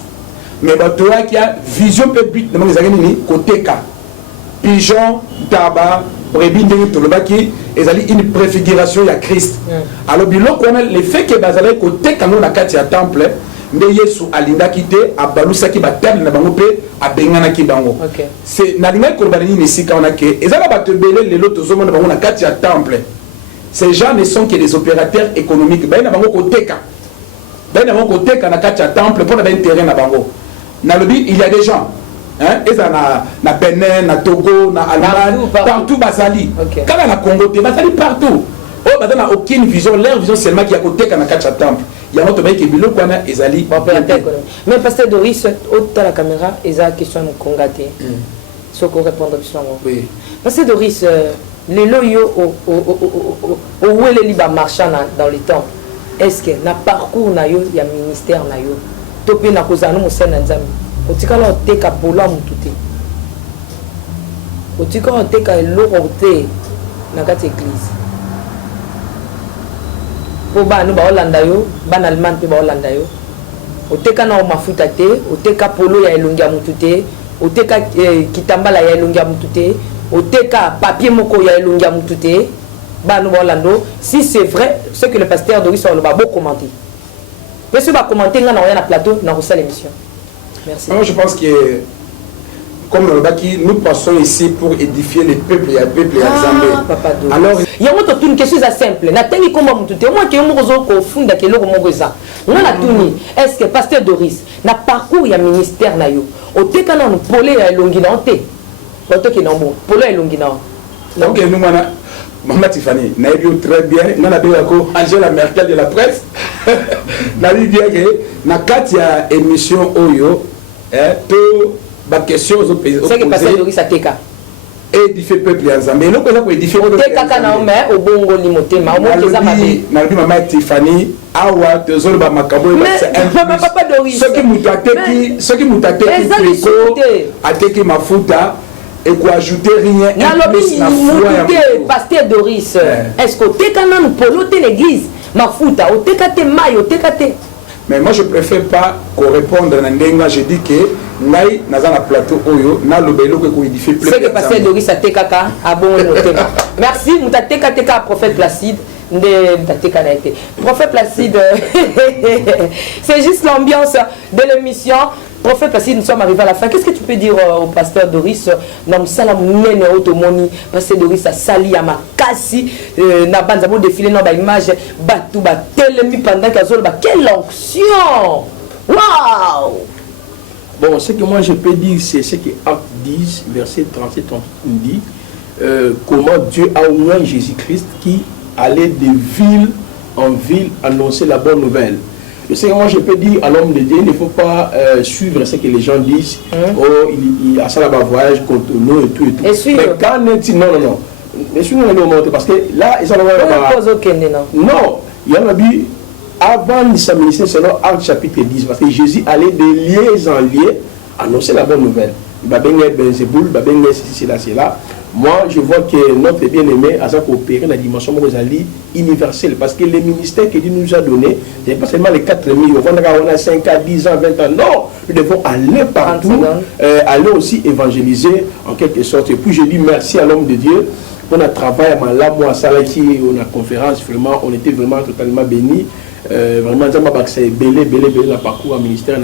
Mais bato yaki ya vision pe but na mazaki ni koteka. Pigeon, tabac, brebis ndenge tolobaki ezali une préfiguration ya Christ. Alors biloko wana le fait que bazalaki koteka ngo na kati ya temple nde Yesu alingaki te abalusaki batable na bango pe abenganaki bango. C'est na linga ko bani ni sika wana ke ezala bato belé lelo tozomona bango na kati ya temple. Ces gens ne sont que des opérateurs économiques. Ba na bango koteka. Ba na bango koteka na kati ya temple pour na intérêt na bango. Na lobi il y a des gens hein eza na Benin, na Togo, na Allemagne, partout bazali. Quand na Congo te bazali partout. Oh bah n'a aucune vision, leur vision seulement qui a côté quand na kati ya temple. Il y a notre mec qui biloko wana ezali mais pasteur Doris au-delà la caméra eza question de congaté ce qu'on répondre sur oui pasteur Doris les loyo au wele liba marchand dans le temps est-ce que na parcours na yo ya ministère na yo topé na kozana mo sena nzambi otikala oteka bola mututé otikala oteka eloko te na kati église pour nous ba Hollanda yo ban Allemagne pe ba Hollanda yo oteka na mafuta te oteka polo ya elongia mutute oteka kitambala ya elongia mutute oteka papier moko ya elongi ya mutu te bano bolando si c'est vrai ce que le pasteur Doris aloba bo commenter mais si va commenter nga na na plateau na ko l'émission. Merci. Moi je pense que comme le Baki, nous passons ici pour édifier les peuples et les peuples et les alors il y a une question simple na tengi komba mutu te moi ke mo ko funda ke loko mo za ngala tuni est-ce que pasteur Doris na parcours ya ministère na yo oteka na pole ya elongi na te otoki na mo pole ya elongi na donc nous mana Maman Tiffany na bien très bien na la ko Angela Merkel de la presse na dit bien que na katia émission oyo to ba question aux pays c'est que pasteur Doris ateka édifier peuple ya Nzambe no ko édifier oteka kana mais obongo limotema mo keza mabe na bi Maman Tiffany awa tezolo ba makambo papa Doris ce qui mutateki tricot ateki mafuta et quoi ajouter rien pasteur Doris est-ce que oteka na polo te l'église mafuta oteka te mayo oteka te. Mais moi je préfère pas qu'on réponde à Ndenga. Je dis que ngai naza na plateau oyo na lobelo ko édifier plus. C'est que pasteur Doris atekaka a bon notema. Merci mutateka teka prophète Placide de mutateka na été. Prophète Placide c'est juste l'ambiance de l'émission. Prophète Placide, nous sommes arrivés à la fin. Qu'est-ce que tu peux dire au pasteur Doris? Nam salam nene automoni. Pasteur Doris a sali à ma kassi. Na banzamo défilé dans ba image. Batou ba telemi pendant qu'azol ba quelle onction! Waouh! Bon, ce que moi je peux dire, c'est ce que Acte 10, verset 37, on dit comment Dieu a oint Jésus-Christ qui allait de ville en ville annoncer la bonne nouvelle. C'est que moi je peux dire à l'homme de Dieu, il ne faut pas suivre ce que les gens disent. Oh, il a ça là-bas voyage contre nous et tout et tout. Et suivre. Mais quand on dit non. Mais suivre le parce que là, ils sont là. Non, il y en a dit avant de s'amener selon Acte chapitre 10, parce que Jésus allait de lieu en lieu annoncer la bonne nouvelle. Il va bien être Benzeboul, il va bien être ceci, c'est là. Moi, je vois que notre bien-aimé a coopéré dans la dimension universelle. Parce que les ministères que Dieu nous a donnés, ce n'est pas seulement les 4 000, on a 5 ans, 10 ans, 20 ans. Non, nous devons aller partout, aller aussi évangéliser en quelque sorte. Et puis je dis merci à l'homme de Dieu. On a travaillé là, moi, à Salaki, on a conférence, vraiment, on était vraiment totalement bénis. Vraiment, c'est belé le parcours au ministère.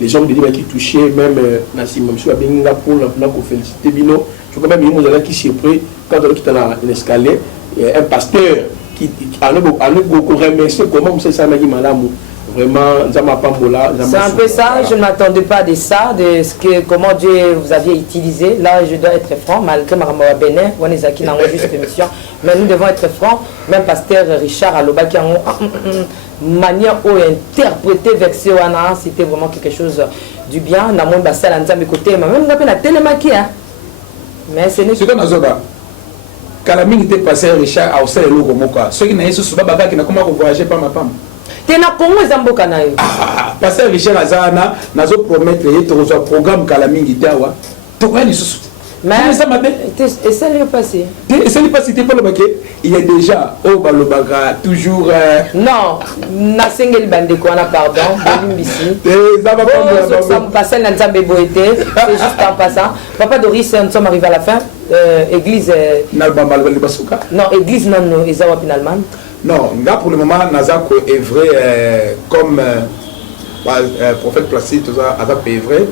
Les hommes de Dieu qui touchaient, même Nassim Mamsou, pour féliciter Bino. Je crois même qu'il y a qui s'est pris quand on est dans l'escalier, un pasteur qui a beaucoup remercié comment on s'est samaï malamou. Vraiment, c'est un peu ça, je ne m'attendais pas de ça, de ce que, comment Dieu vous aviez utilisé. Là, je dois être franc, malgré Marama Bénin, on est qui dans juste émission, mais nous devons être francs. Même pasteur Richard Aloba qui a une manière où interpréter verset wana, c'était vraiment quelque chose du bien. Dans mon bassin, à côté, même on a la télémaquille. Mais ce n'est pas. C'est comme Kalamine était passé Richard à Ossel et Logomoka. Ceux qui n'ont pas su baba qui n'a comment voyager par ma femme. T'es na Congo Zamboka na yo. Passé Richard Azana, nazo promettre et un programme Kalamine Itawa. Tu vois les sous. Mais ça m'a et ça lui est passé. Et ça lui est passé pas le baquet. Il y a déjà au Balobaga toujours. Non, na sengeli bandeko na pardon, Bolimbisi. Ça va pas ça me passer dans Nzambe Boete, c'est juste en passant. Papa Doris, nous sommes arrivés à la fin. Église non, église non, Ezawa finalement. Non, là pour le moment, Nazako est vrai comme prophète Placide, Azap est vrai.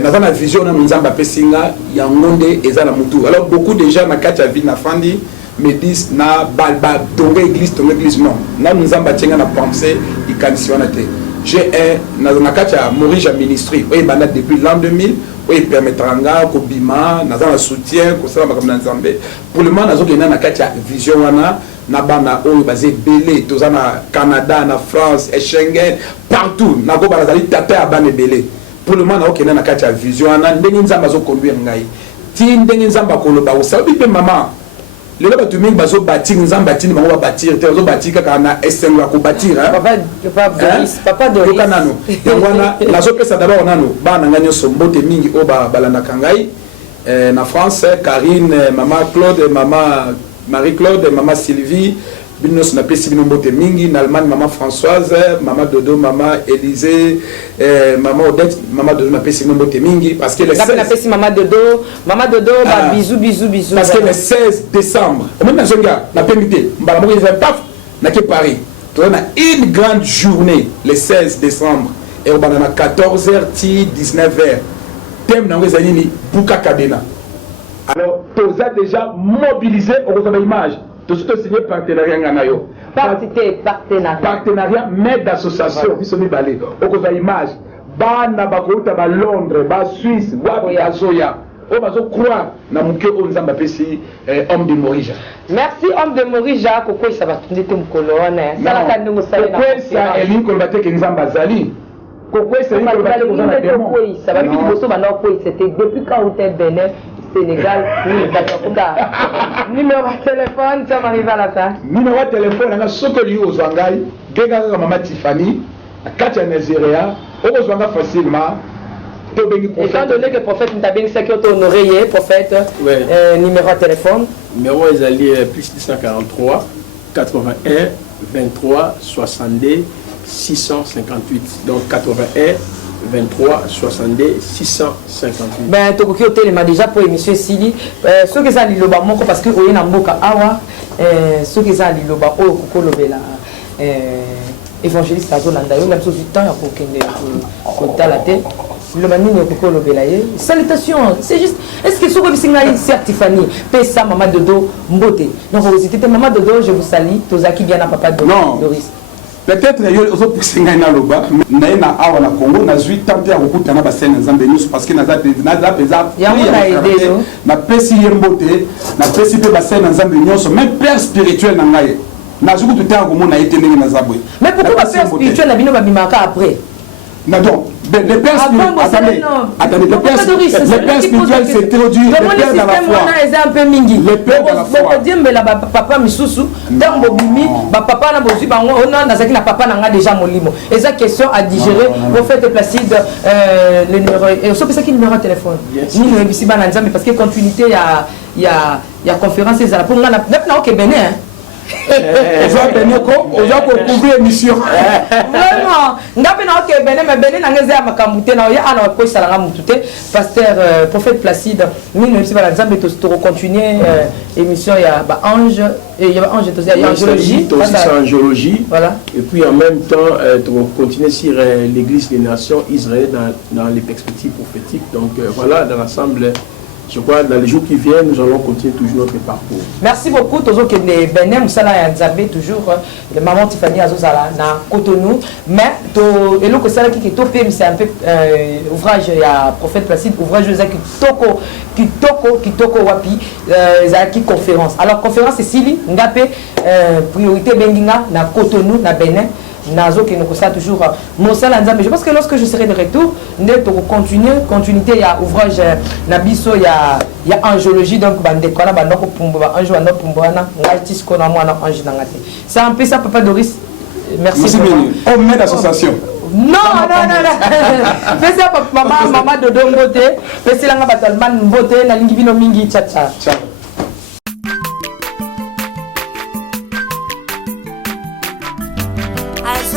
Nous avons la vision de Nzamba Pessinga, Yangonde et Zalamutu. Alors beaucoup de gens na ville na Fandi me disent na balba tonga église non. Na Nzamba Tienga na pensée il canisionnate. J'ai na kacha Maurice ministry, oui bana depuis l'an 2000, oui permettra nga ko bima, na za soutien ko sala makam na Nzambe. Pour le moment nazo kena na kacha vision wana na bana oyo basé belé toza na Canada, na France, et Schengen, partout na go bazali tata ya bana belé. Pour le moment, on a une vision, on a une conduire. Si on a une koloba, ça veut dire maman. Les gens qui ont bâti, ils ont bâti, ils ont bâti, ils ont bâti, ils ont bâti. Papa Doris. La zone ça d'abord on a nous, bah on a gagné son botte mingi au balana kangai. Na France, Karine, maman Claude, maman Marie-Claude, maman Sylvie, Binos na pesi bino mbote mingi na Allemagne maman Françoise, maman Dodo, maman Élisée, maman Odette, maman Dodo na pesi bino mbote mingi parce que le 16 na pesi maman Dodo, ba bisous. Parce que le 16 décembre, au même zonga na permité, mbala mo ils paf na ke Paris. On a une grande journée le 16 décembre et on a 14h ti 19h. Thème na ngeza nini Buka Kadena. Alors, tu as déjà mobilisé au niveau de l'image. Tu as signé partenariat nganayo. Partenariat, mais d'association. Ils sont mis balés. Au niveau de l'image. Bana bakouta ba Londres, ba Suisse, wapi azoya. On va croire na muke onzamba pesi homme de Morija. Merci homme de Morija. Koko ça va tourner ton colonne. Ça la tande musala. Koko ça Elin kolbate ke nzamba zali. Koko ça Elin kolbate ko zana démon. Ça va vite bosso ba no ko c'était depuis quand on était Bénin. Sénégal, oui, numéro de téléphone, ça m'arrive à la fin. Numéro de téléphone, on a ce que lui aux Angaï, Gégara Maman Tiffany, Katia Nézéréa, aux Angaï facilement. Étant donné que le prophète Ntabing sait que tu honoré, prophète, numéro de téléphone. Numéro est allié plus 243 81 23 62 658. Donc 81 23 62 658. Ben Tokoki Hotel m'a déjà pour émission Sili. Ceux qui sont liloba moko parce que oye na mboka awa. Ceux qui sont liloba o koko lobela. Évangéliste azolanda yo même so du temps pour kende ko talate. Le manini koko lobela ye. Salutations. C'est juste est-ce que soko bisinga c'est Tiffany pesa maman Dodo mbote. Donc c'était maman Dodo, je vous salue. Tozaki bien na papa Doris. Peut-être que vous avez poussé na loba mais na awa na Congo na 8 ans ya kokutana ba scène nzambe nyusu parce que na za peza na pesi yembote na pesi pe ba scène nzambe nyusu même père spirituel na ngai na zuku tuta ko mona etendenge na zabwe. Mais pourquoi père spirituel na bino ba bimaka après? Non, donc, le père spirituel, attendez, le père spirituel c'est introduit, le père dans la foi. Le père dans la foi. Papa misusu, dans Bobimi, papa na bozu, on a na papa na déjà molimo. Et ça question à digérer. Prophète Placide, le numéro, et on sait qui numéro de téléphone. Ni le bisi ba na parce que continuité il y a conférence et ça pour na ok Bénin. On va couvrir l'émission. Vraiment. Pasteur prophète Placide, nous allons continuer l'émission. Il y a ange, il y a angiologie. Angiologie. Voilà. Et puis en même temps, on va continuer sur l'Église des Nations Israël dans les perspectives prophétiques. Donc voilà, dans l'ensemble. Je crois que dans les jours qui viennent, nous allons continuer toujours notre parcours. Merci beaucoup. Toujours que les Bénin, Moussala et Nzabé, toujours le maman Tiffany Azozala, na Cotonou. Mais, et l'autre, c'est un peu ouvrage, il y a Prophète Placide, ouvrage Kitoko Wapi, Zaki conférence. Alors, conférence, c'est Sili, Ngapé, priorité Benginga, na Cotonou, na Bénin. Nazo qui nous constate toujours mais je pense que lorsque je serai de retour nous allons continuité il y a ouvrage Nabiso il y a angiologie donc bandekona bandoko pumba ange wana pumba na ngati skona mwana ange nangate c'est un peu ça papa Doris merci on met l'association non fais ça maman Dodo Mbote fais ça nga batalman Mbote na lingi bino mingi tcha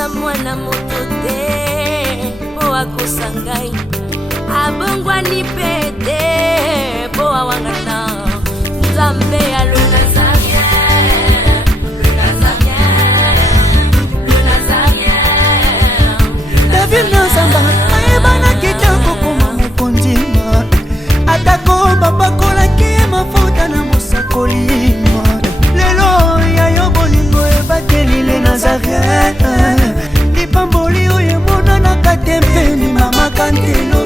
mwana moto te po akosangai abongwani pete po awangana nzambe ya le Nazarien David Nzamba ayebana kitoko koma mokondima atako babakolaki mafuta na mosakolima lelo yayo bolingo ebateli le Nazarien Pamboli oye mona na katempeni mama kantelo